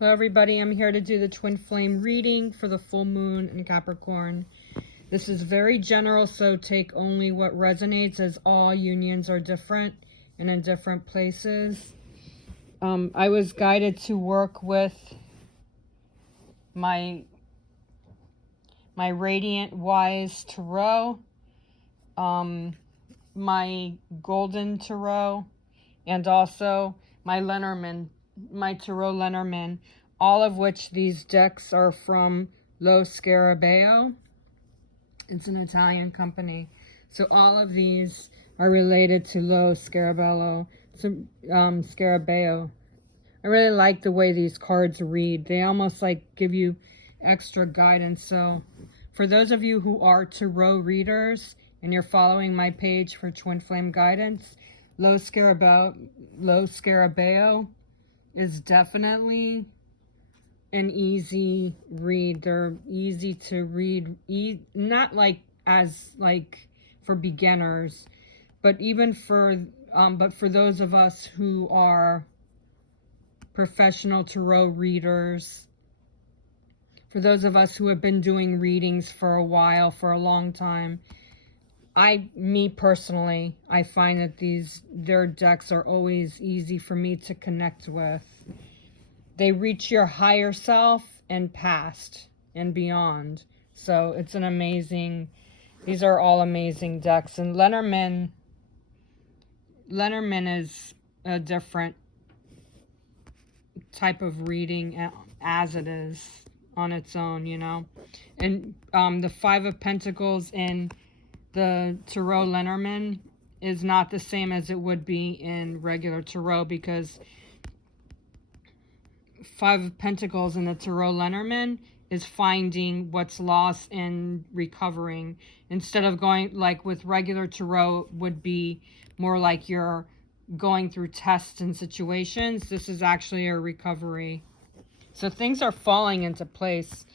Hello everybody, I'm here to do the twin flame reading for the full moon in Capricorn. This is very general, so take only what resonates, as all unions are different and in different places. I was guided to work with my Radiant Wise Tarot, my Golden Tarot, and also my Tarot Lenormand, all of which these decks are from Lo Scarabeo. It's an Italian company. So all of these are related to Lo Scarabello. Scarabeo. I really like the way these cards read. They almost like give you extra guidance. So for those of you who are tarot readers and you're following my page for twin flame guidance, Lo Scarabeo is definitely an easy read. They're easy to read, not like as like for beginners, but even for those of us who are professional tarot readers, for those of us who have been doing readings for a while, for a long time. Me personally, I find that their decks are always easy for me to connect with. They reach your higher self and past and beyond. So it's an amazing, these are all amazing decks. And Lenormand is a different type of reading as it is on its own, you know. And the Five of Pentacles in the Tarot Lenormand is not the same as it would be in regular Tarot, because Five of Pentacles in the Tarot Lenormand is finding what's lost and recovering, instead of going like with regular Tarot would be more like you're going through tests and situations. This is actually a recovery. So things are falling into place.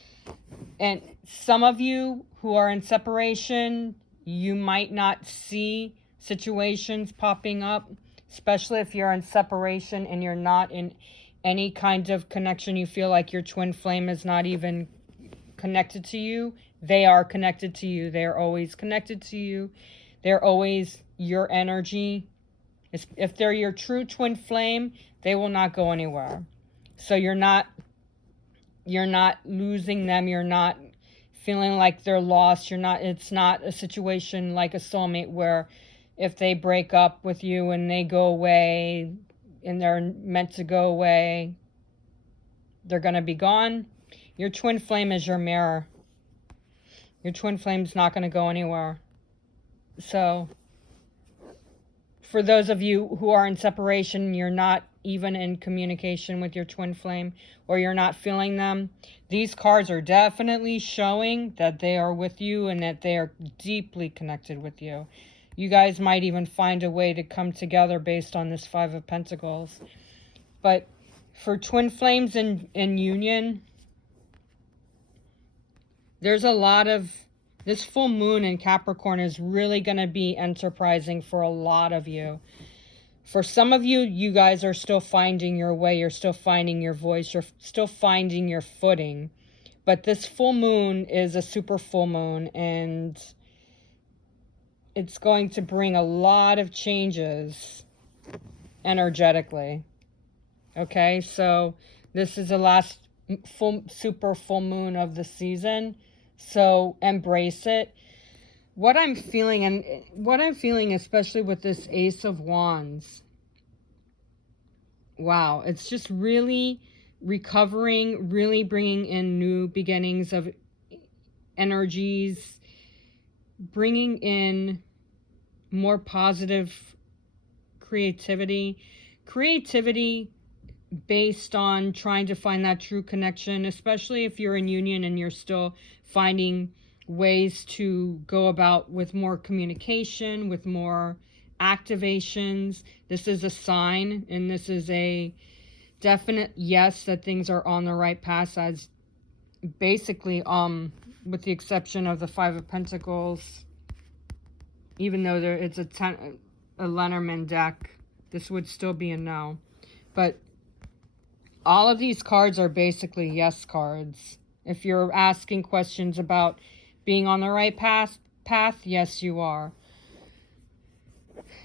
And some of you who are in separation, you might not see situations popping up, especially if you're in separation and you're not in any kind of connection. You feel like your twin flame is not even connected to you. They are connected to you. They're always connected to you. They're always your energy. If they're your true twin flame, they will not go anywhere. So you're not losing them. You're not feeling like they're lost. It's not a situation like a soulmate where if they break up with you and they go away and they're meant to go away, they're going to be gone. Your twin flame is your mirror. Your twin flame's not going to go anywhere. So for those of you who are in separation, you're not even in communication with your twin flame, or you're not feeling them, these cards are definitely showing that they are with you and that they are deeply connected with you. You guys might even find a way to come together based on this Five of Pentacles. But for twin flames in union, there's a lot of, this full moon in Capricorn is really going to be enterprising for a lot of you. For some of you, you guys are still finding your way. You're still finding your voice. You're still finding your footing. But this full moon is a super full moon, and it's going to bring a lot of changes energetically. Okay, so this is the last super full moon of the season. So embrace it. What I'm feeling, especially with this Ace of Wands, wow, it's just really recovering, really bringing in new beginnings of energies, bringing in more positive creativity based on trying to find that true connection, especially if you're in union and you're still finding ways to go about with more communication, with more activations. This is a sign, and this is a definite yes that things are on the right path, as basically with the exception of the Five of Pentacles, even though it's a Lenormand deck, this would still be a no. But All of these cards are basically yes cards. If you're asking questions about being on the right path, yes, you are.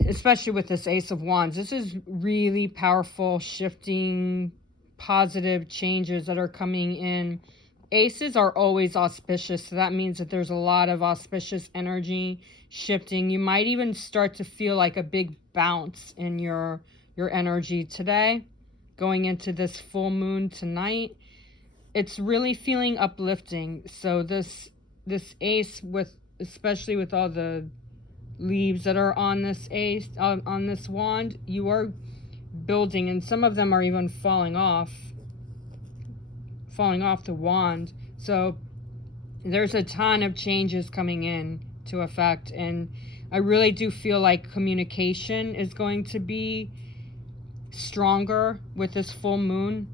Especially with this Ace of Wands. This is really powerful, shifting, positive changes that are coming in. Aces are always auspicious, so that means that there's a lot of auspicious energy shifting. You might even start to feel like a big bounce in your energy today, going into this full moon tonight. It's really feeling uplifting. So this ace, with especially with all the leaves that are on this ace, on this wand, you are building, and some of them are even falling off the wand. So there's a ton of changes coming in to effect, and I really do feel like communication is going to be stronger with this full moon.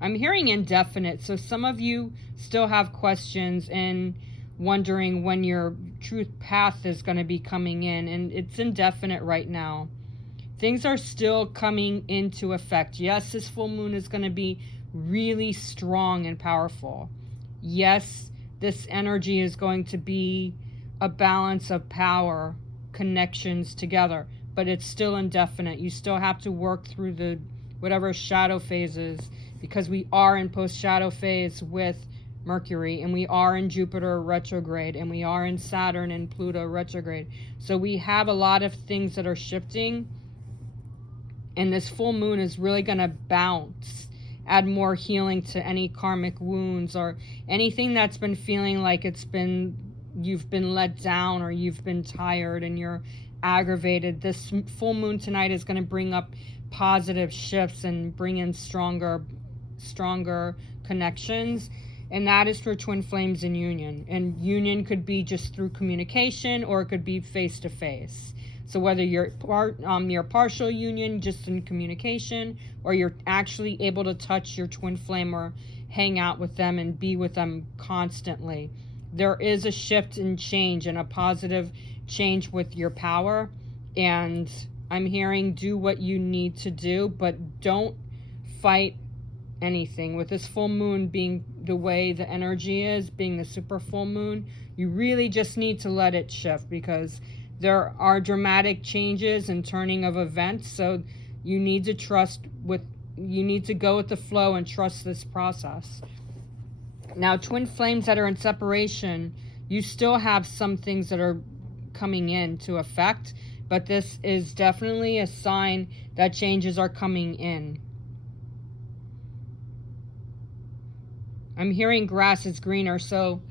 I'm hearing indefinite, so some of you still have questions and wondering when your truth path is going to be coming in, and it's indefinite right now. Things are still coming into effect. Yes, this full moon is going to be really strong and powerful. Yes, this energy is going to be a balance of power, connections together, but it's still indefinite. You still have to work through the whatever shadow phases, because we are in post-shadow phase with Mercury, and we are in Jupiter retrograde, and we are in Saturn and Pluto retrograde. So we have a lot of things that are shifting, and this full moon is really going to bounce, add more healing to any karmic wounds or anything that's been feeling like you've been let down, or you've been tired and you're aggravated. This full moon tonight is going to bring up positive shifts and bring in stronger connections. And that is for twin flames in union. And union could be just through communication, or it could be face to face. So whether you're partial union just in communication, or you're actually able to touch your twin flame or hang out with them and be with them constantly, there is a shift and change, and a positive change with your power. And I'm hearing do what you need to do, but don't fight anything. With this full moon being the way the energy is, being the super full moon, you really just need to let it shift, because there are dramatic changes and turning of events. So you need to go with the flow and trust this process. Now, twin flames that are in separation, you still have some things that are coming in to effect, but this is definitely a sign that changes are coming in. I'm hearing grass is greener, so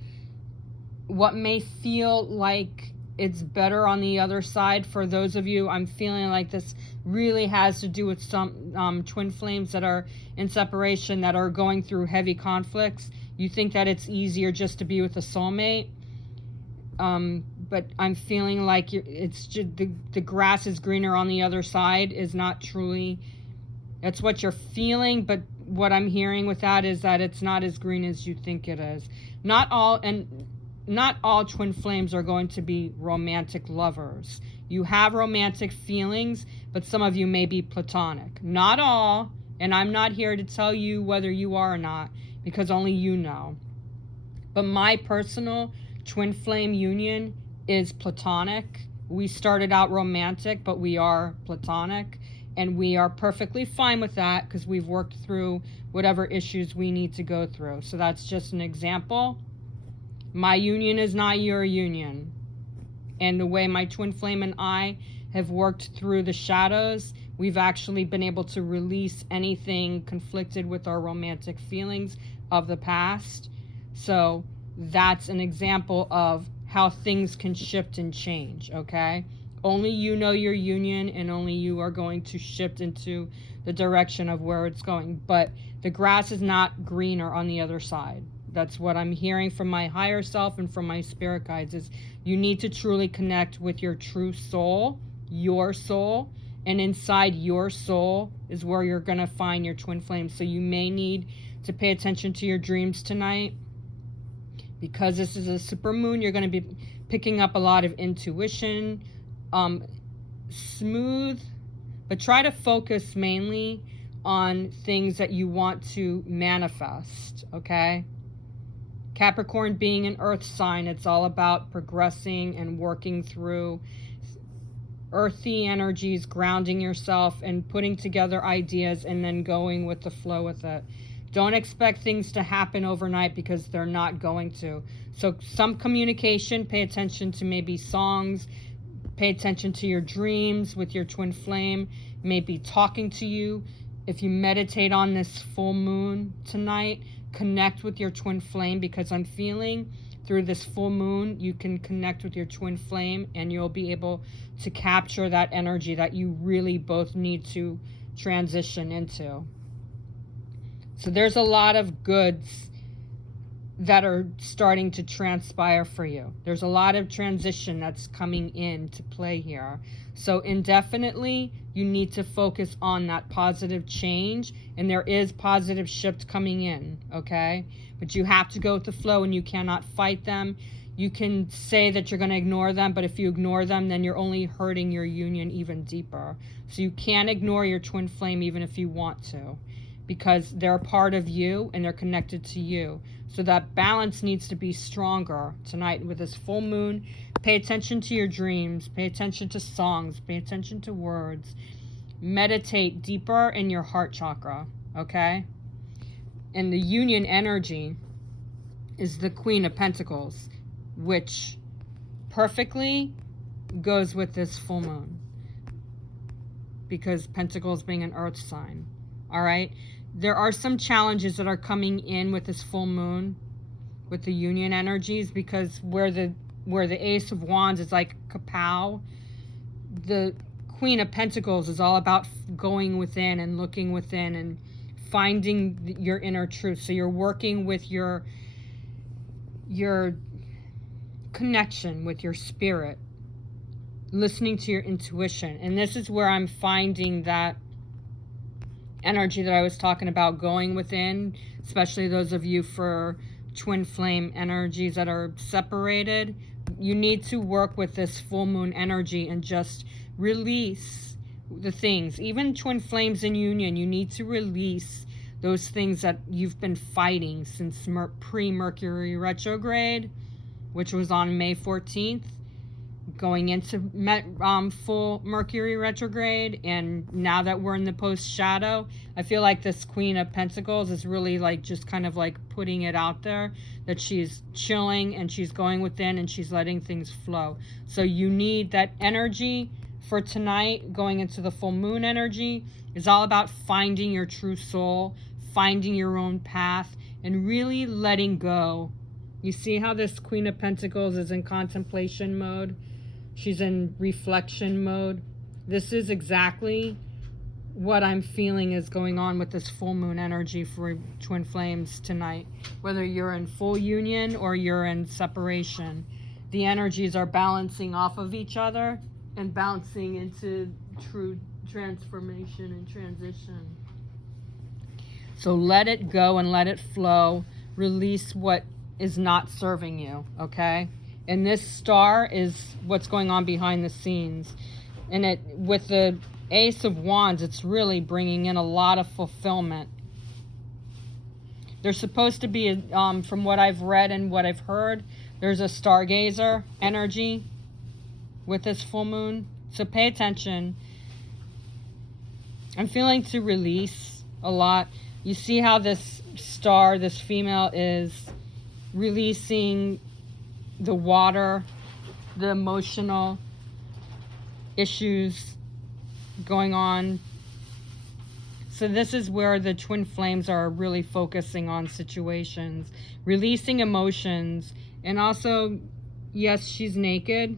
what may feel like it's better on the other side, for those of you, I'm feeling like this really has to do with some twin flames that are in separation, that are going through heavy conflicts. You think that it's easier just to be with a soulmate, but I'm feeling like it's just the grass is greener on the other side is not truly, that's what you're feeling, but what I'm hearing with that is that it's not as green as you think it is. Not all twin flames are going to be romantic lovers. You have romantic feelings, but some of you may be platonic. Not all, and I'm not here to tell you whether you are or not, because only you know. But my personal twin flame union is platonic. We started out romantic, but we are platonic. And we are perfectly fine with that, because we've worked through whatever issues we need to go through. So that's just an example. My union is not your union. And the way my twin flame and I have worked through the shadows, we've actually been able to release anything conflicted with our romantic feelings of the past. So that's an example of how things can shift and change, okay? Only you know your union, and only you are going to shift into the direction of where it's going. But the grass is not greener on the other side. That's what I'm hearing from my higher self and from my spirit guides, is you need to truly connect with your true soul, your soul, and inside your soul is where you're going to find your twin flame. So you may need to pay attention to your dreams tonight, because this is a super moon. You're going to be picking up a lot of intuition, smooth, but try to focus mainly on things that you want to manifest, okay? Capricorn being an earth sign, it's all about progressing and working through earthy energies, grounding yourself and putting together ideas and then going with the flow with it. Don't expect things to happen overnight because they're not going to. So some communication, pay attention to maybe songs, pay attention to your dreams with your twin flame, maybe talking to you. If you meditate on this full moon tonight, connect with your twin flame, because I'm feeling through this full moon, you can connect with your twin flame and you'll be able to capture that energy that you really both need to transition into. So there's a lot of goods that are starting to transpire for you. There's a lot of transition that's coming into play here. So indefinitely, you need to focus on that positive change, and there is positive shift coming in, okay? But you have to go with the flow and you cannot fight them. You can say that you're going to ignore them, but if you ignore them, then you're only hurting your union even deeper. So you can't ignore your twin flame even if you want to, because they're a part of you and they're connected to you. So that balance needs to be stronger tonight with this full moon. Pay attention to your dreams. Pay attention to songs. Pay attention to words. Meditate deeper in your heart chakra, okay? And the union energy is the Queen of Pentacles, which perfectly goes with this full moon, because Pentacles being an earth sign, all right? There are some challenges that are coming in with this full moon, with the union energies, because where the Ace of Wands is like kapow, the Queen of Pentacles is all about going within and looking within and finding your inner truth. So you're working with your connection with your spirit, listening to your intuition. And this is where I'm finding that energy that I was talking about, going within, especially those of you for twin flame energies that are separated. You need to work with this full moon energy and just release the things. Even twin flames in union, you need to release those things that you've been fighting since pre-Mercury retrograde, which was on May 14th, going into full Mercury retrograde. And now that we're in the post shadow, I feel like this Queen of Pentacles is really like just kind of like putting it out there that she's chilling and she's going within and she's letting things flow. So you need that energy for tonight. Going into the full moon energy is all about finding your true soul, finding your own path, and really letting go. You see how this Queen of Pentacles is in contemplation mode? She's in reflection mode. This is exactly what I'm feeling is going on with this full moon energy for twin flames tonight. Whether you're in full union or you're in separation, the energies are balancing off of each other and bouncing into true transformation and transition. So let it go and let it flow. Release what is not serving you, okay? And this star is what's going on behind the scenes. And it, with the Ace of Wands, it's really bringing in a lot of fulfillment. There's supposed to be, from what I've read and what I've heard, there's a stargazer energy with this full moon. So pay attention. I'm feeling to release a lot. You see how this star, this female, is releasing the water, the emotional issues going on. So this is where the twin flames are really focusing on situations, releasing emotions. And also, yes, she's naked.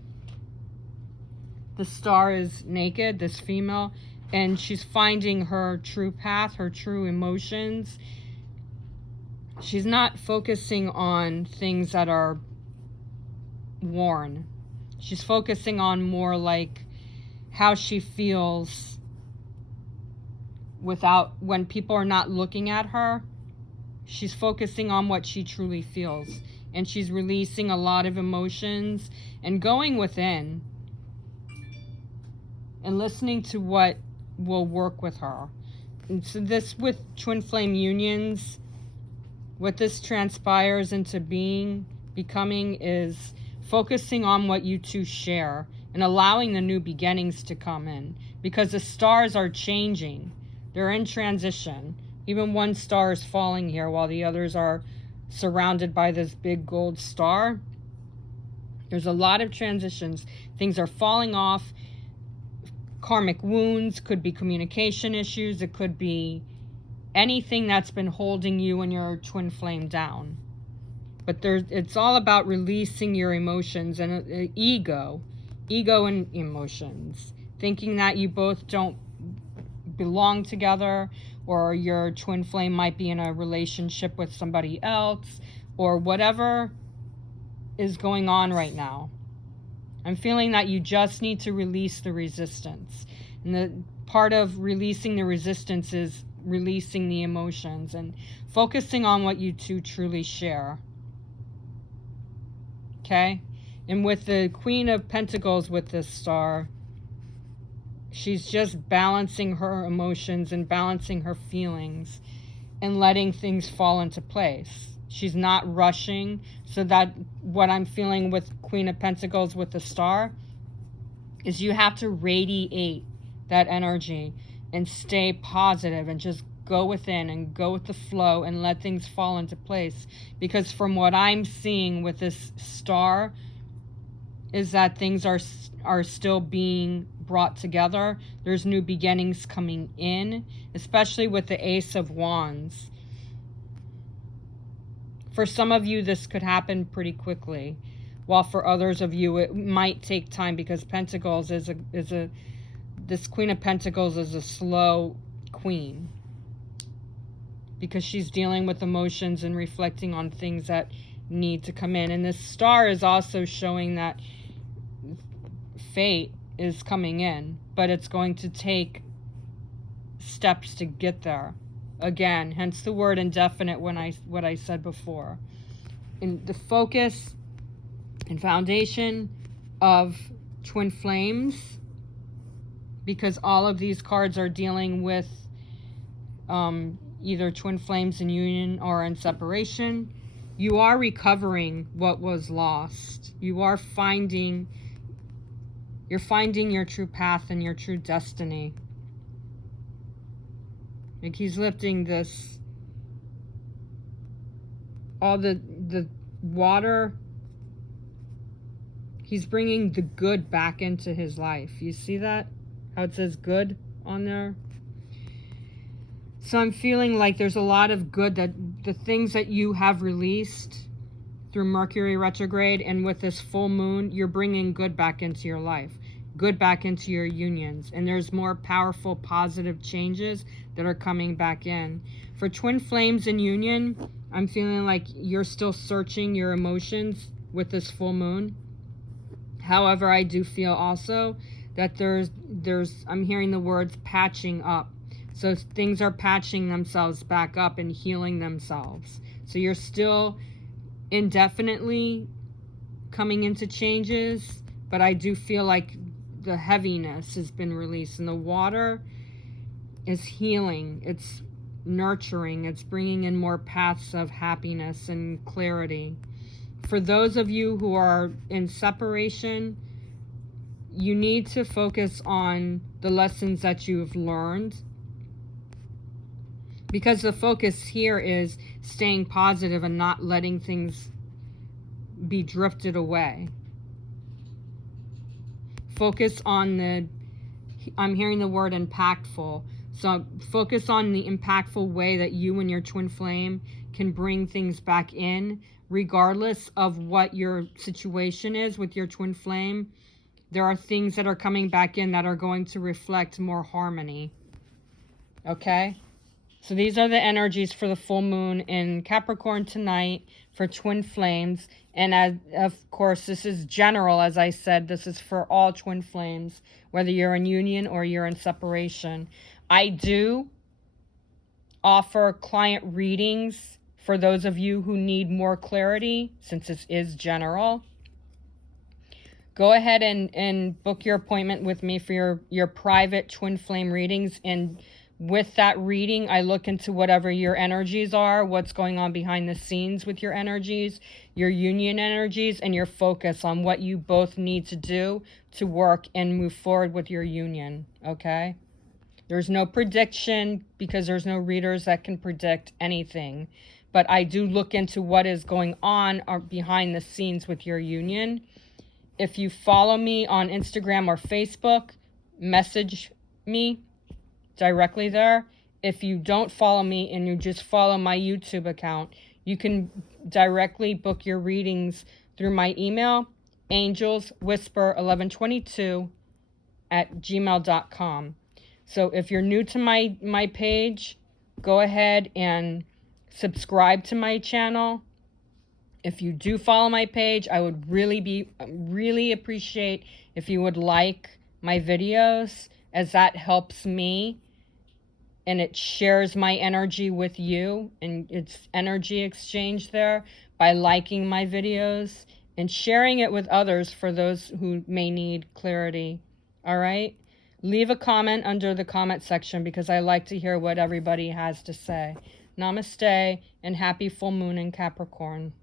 The star is naked, this female, and she's finding her true path, her true emotions. She's not focusing on things that are worn. She's focusing on more like how she feels when people are not looking at her. She's focusing on what she truly feels, and she's releasing a lot of emotions and going within and listening to what will work with her. And so this with twin flame unions, what this transpires into becoming is focusing on what you two share and allowing the new beginnings to come in, because the stars are changing. They're in transition. Even one star is falling here while the others are surrounded by this big gold star. There's a lot of transitions. Things are falling off. Karmic wounds, could be communication issues. It could be anything that's been holding you and your twin flame down. But it's all about releasing your emotions and ego and emotions. Thinking that you both don't belong together, or your twin flame might be in a relationship with somebody else, or whatever is going on right now. I'm feeling that you just need to release the resistance. And the part of releasing the resistance is releasing the emotions and focusing on what you two truly share. Okay? And with the Queen of Pentacles with this star, she's just balancing her emotions and balancing her feelings and letting things fall into place. She's not rushing. So that what I'm feeling with Queen of Pentacles with the star is you have to radiate that energy and stay positive and just go within and go with the flow and let things fall into place. Because from what I'm seeing with this star is that things are still being brought together. There's new beginnings coming in, especially with the Ace of Wands. For some of you, this could happen pretty quickly, while for others of you, it might take time, because Pentacles this Queen of Pentacles is a slow queen, because she's dealing with emotions and reflecting on things that need to come in. And this star is also showing that fate is coming in, but it's going to take steps to get there. Again, hence the word indefinite what I said before. And the focus and foundation of twin flames, because all of these cards are dealing with either twin flames in union or in separation. You are recovering what was lost. You're finding your true path and your true destiny. Like he's lifting this, all the water, he's bringing the good back into his life. You see that? How it says good on there? So I'm feeling like there's a lot of good, that the things that you have released through Mercury retrograde and with this full moon, you're bringing good back into your life, good back into your unions. And there's more powerful, positive changes that are coming back in. For twin flames in union, I'm feeling like you're still searching your emotions with this full moon. However, I do feel also that there's I'm hearing the words patching up. So things are patching themselves back up and healing themselves. So you're still indefinitely coming into changes, but I do feel like the heaviness has been released, and the water is healing, it's nurturing, it's bringing in more paths of happiness and clarity. For those of you who are in separation, you need to focus on the lessons that you've learned, because the focus here is staying positive and not letting things be drifted away. Focus on I'm hearing the word impactful. So focus on the impactful way that you and your twin flame can bring things back in, regardless of what your situation is with your twin flame. There are things that are coming back in that are going to reflect more harmony. Okay? So these are the energies for the full moon in Capricorn tonight for twin flames. And of course, this is general, as I said. This is for all twin flames, whether you're in union or you're in separation. I do offer client readings for those of you who need more clarity, since this is general. Go ahead and book your appointment with me for your private twin flame readings. And with that reading, I look into whatever your energies are, what's going on behind the scenes with your energies, your union energies, and your focus on what you both need to do to work and move forward with your union, okay? There's no prediction because there's no readers that can predict anything. But I do look into what is going on behind the scenes with your union. If you follow me on Instagram or Facebook, message me directly there. If you don't follow me and you just follow my YouTube account, you can directly book your readings through my email, angelswhisper1122@gmail.com. So if you're new to my page, go ahead and subscribe to my channel. If you do follow my page, I would really appreciate if you would like my videos, as that helps me and it shares my energy with you, and it's energy exchange there by liking my videos and sharing it with others for those who may need clarity. All right? Leave a comment under the comment section because I like to hear what everybody has to say. Namaste and happy full moon in Capricorn.